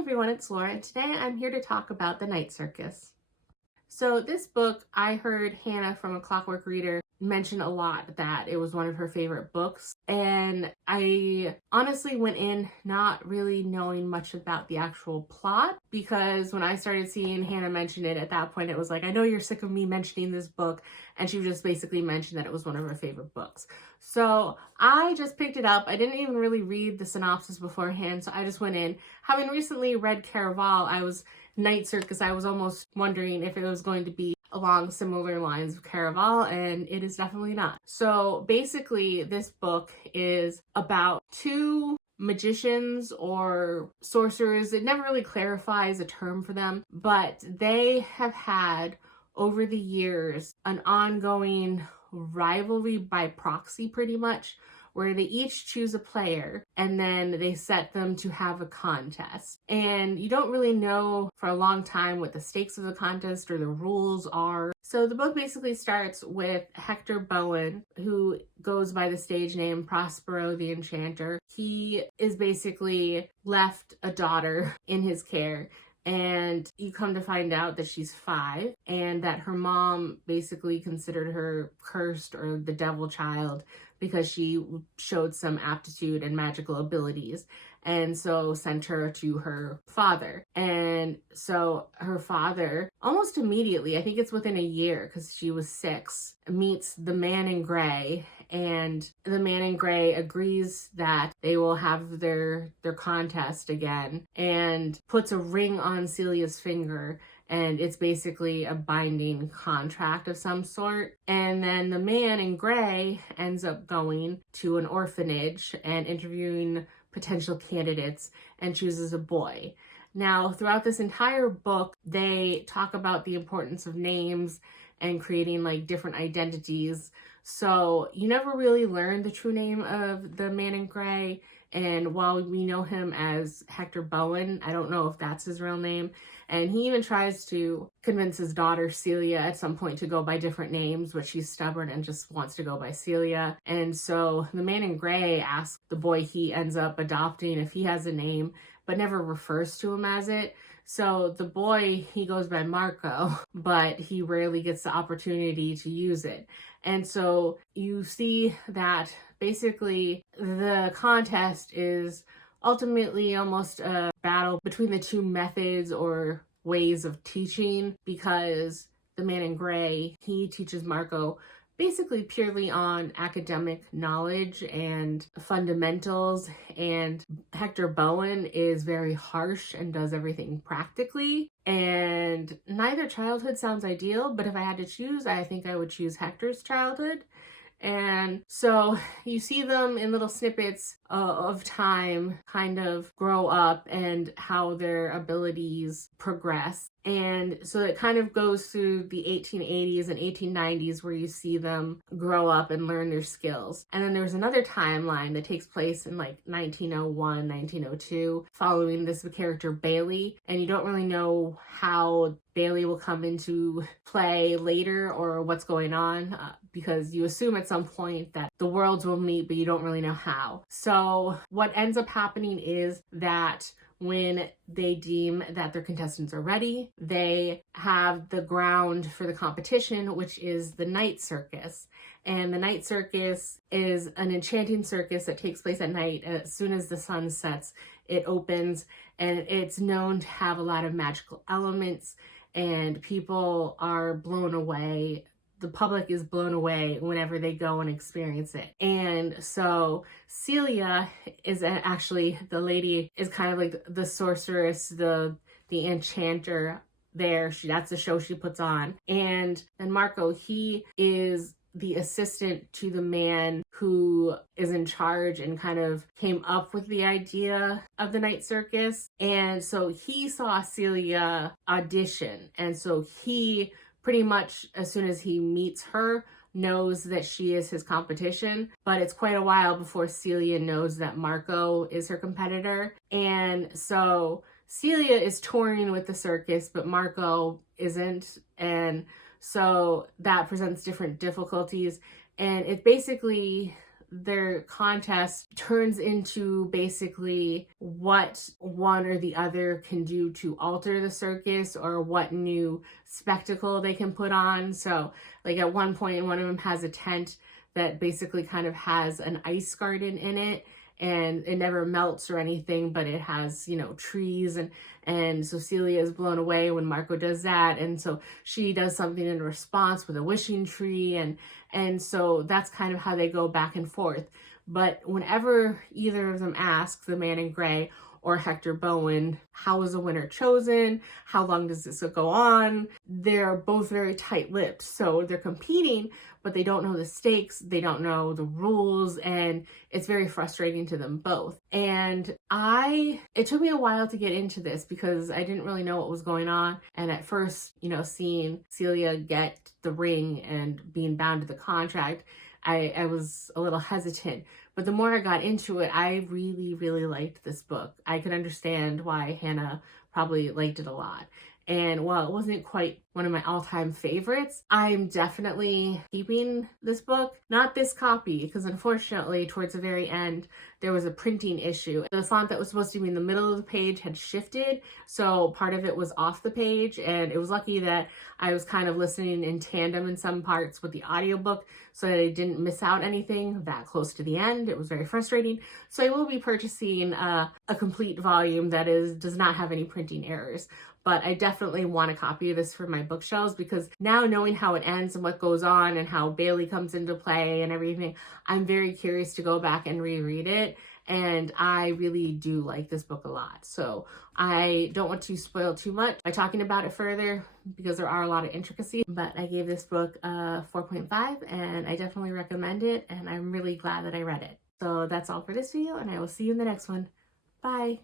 everyone, it's Laura, and today I'm here to talk about the Night Circus. So this book, I heard Hannah from A Clockwork Reader mention a lot that it was one of her favorite books, and I honestly went in not really knowing much about the actual plot, because when I started seeing Hannah mention it, at that point it was like, I know you're sick of me mentioning this book, and she just basically mentioned that it was one of her favorite books. So I just picked it up. I didn't even really read the synopsis beforehand, so I just went in. Having recently read Caraval, Night Circus, I was almost wondering if it was going to be along similar lines of Caraval, and it is definitely not. So basically, this book is about two magicians or sorcerers. It never really clarifies a term for them, but they have had, over the years, an ongoing rivalry by proxy, pretty much, where they each choose a player and then they set them to have a contest. And you don't really know for a long time what the stakes of the contest or the rules are. So the book basically starts with Hector Bowen, who goes by the stage name Prospero the Enchanter. He is basically left a daughter in his care, and you come to find out that she's 5 and that her mom basically considered her cursed or the devil child because she showed some aptitude and magical abilities, and so sent her to her father. And so her father, almost immediately, I think it's within a year because she was 6, meets the man in gray, and the man in gray agrees that they will have their contest again, and puts a ring on Celia's finger, and it's basically a binding contract of some sort. And then the man in gray ends up going to an orphanage and interviewing potential candidates and chooses a boy. Now, throughout this entire book, they talk about the importance of names and creating like different identities. So you never really learn the true name of the man in gray. And while we know him as Hector Bowen, I don't know if that's his real name. And he even tries to convince his daughter Celia at some point to go by different names, but she's stubborn and just wants to go by Celia. And so the man in gray asks the boy he ends up adopting if he has a name, but never refers to him as it. So the boy, he goes by Marco, but he rarely gets the opportunity to use it. And so you see that basically the contest is ultimately almost a battle between the two methods or ways of teaching, because the man in gray, he teaches Marco basically purely on academic knowledge and fundamentals, and Hector Bowen is very harsh and does everything practically. And neither childhood sounds ideal, but if I had to choose, I think I would choose Hector's childhood. And so you see them in little snippets of time kind of grow up and how their abilities progress. And so it kind of goes through the 1880s and 1890s where you see them grow up and learn their skills. And then there's another timeline that takes place in like 1901, 1902, following this character Bailey. And you don't really know how Bailey will come into play later or what's going on, because you assume at some point that the worlds will meet, but you don't really know how. So what ends up happening is that when they deem that their contestants are ready, they have the ground for the competition, which is the Night Circus. And the Night Circus is an enchanting circus that takes place at night. As soon as the sun sets, it opens, and it's known to have a lot of magical elements, and people are blown away. The public is blown away whenever they go and experience it. And so Celia is actually, the lady is kind of like the sorceress, the enchanter there. That's the show she puts on. And then Marco, he is the assistant to the man who is in charge and kind of came up with the idea of the Night Circus. And so he saw Celia audition. And so he pretty much, as soon as he meets her, knows that she is his competition, but it's quite a while before Celia knows that Marco is her competitor. And so Celia is touring with the circus, but Marco isn't. And so that presents different difficulties. And it basically, their contest turns into basically what one or the other can do to alter the circus, or what new spectacle they can put on. So like at one point, one of them has a tent that basically kind of has an ice garden in it, and it never melts or anything, but it has, you know, trees, and so Celia is blown away when Marco does that, and so she does something in response with a wishing tree, and so that's kind of how they go back and forth. But whenever either of them asks the man in gray or Hector Bowen, how is a winner chosen? How long does this go on? They're both very tight-lipped. So they're competing, but they don't know the stakes, they don't know the rules, and it's very frustrating to them both. And it took me a while to get into this because I didn't really know what was going on. And at first, you know, seeing Celia get the ring and being bound to the contract, I was a little hesitant. But the more I got into it, I really, really liked this book. I could understand why Hannah probably liked it a lot. And while it wasn't quite one of my all-time favorites, I'm definitely keeping this book. Not this copy, because unfortunately, towards the very end, there was a printing issue. The font that was supposed to be in the middle of the page had shifted, so part of it was off the page, and it was lucky that I was kind of listening in tandem in some parts with the audiobook, so that I didn't miss out anything that close to the end. It was very frustrating. So I will be purchasing a complete volume that does not have any printing errors. But I definitely want a copy of this for my bookshelves, because now knowing how it ends and what goes on and how Bailey comes into play and everything, I'm very curious to go back and reread it. And I really do like this book a lot. So I don't want to spoil too much by talking about it further, because there are a lot of intricacies. But I gave this book a 4.5, and I definitely recommend it. And I'm really glad that I read it. So that's all for this video, and I will see you in the next one. Bye.